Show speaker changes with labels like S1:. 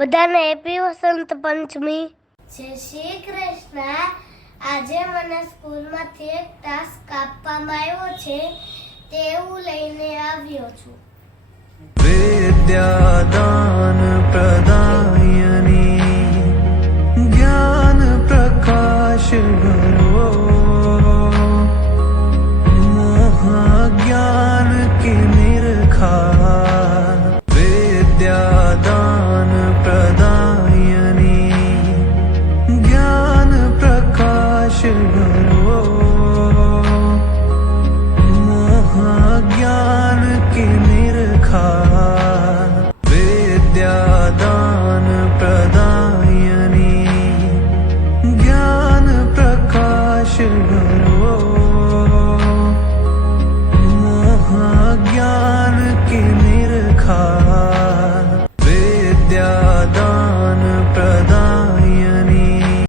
S1: બધાને હેપી વસંત પંચમી.
S2: જય શ્રી કૃષ્ણ. આજે મને સ્કૂલમાંથી એક ટાસ્ક કાપવામાં આવ્યો છે તે હું લઈને આવ્યો છું.
S3: વિદ્યાદાન પ્રદાયની જ્ઞાન પ્રકાશ ભરો करो महाज्ञान के निर्खा। विद्यादान प्रदायनी ज्ञान प्रकाश करो महाज्ञान के निर्खा विद्या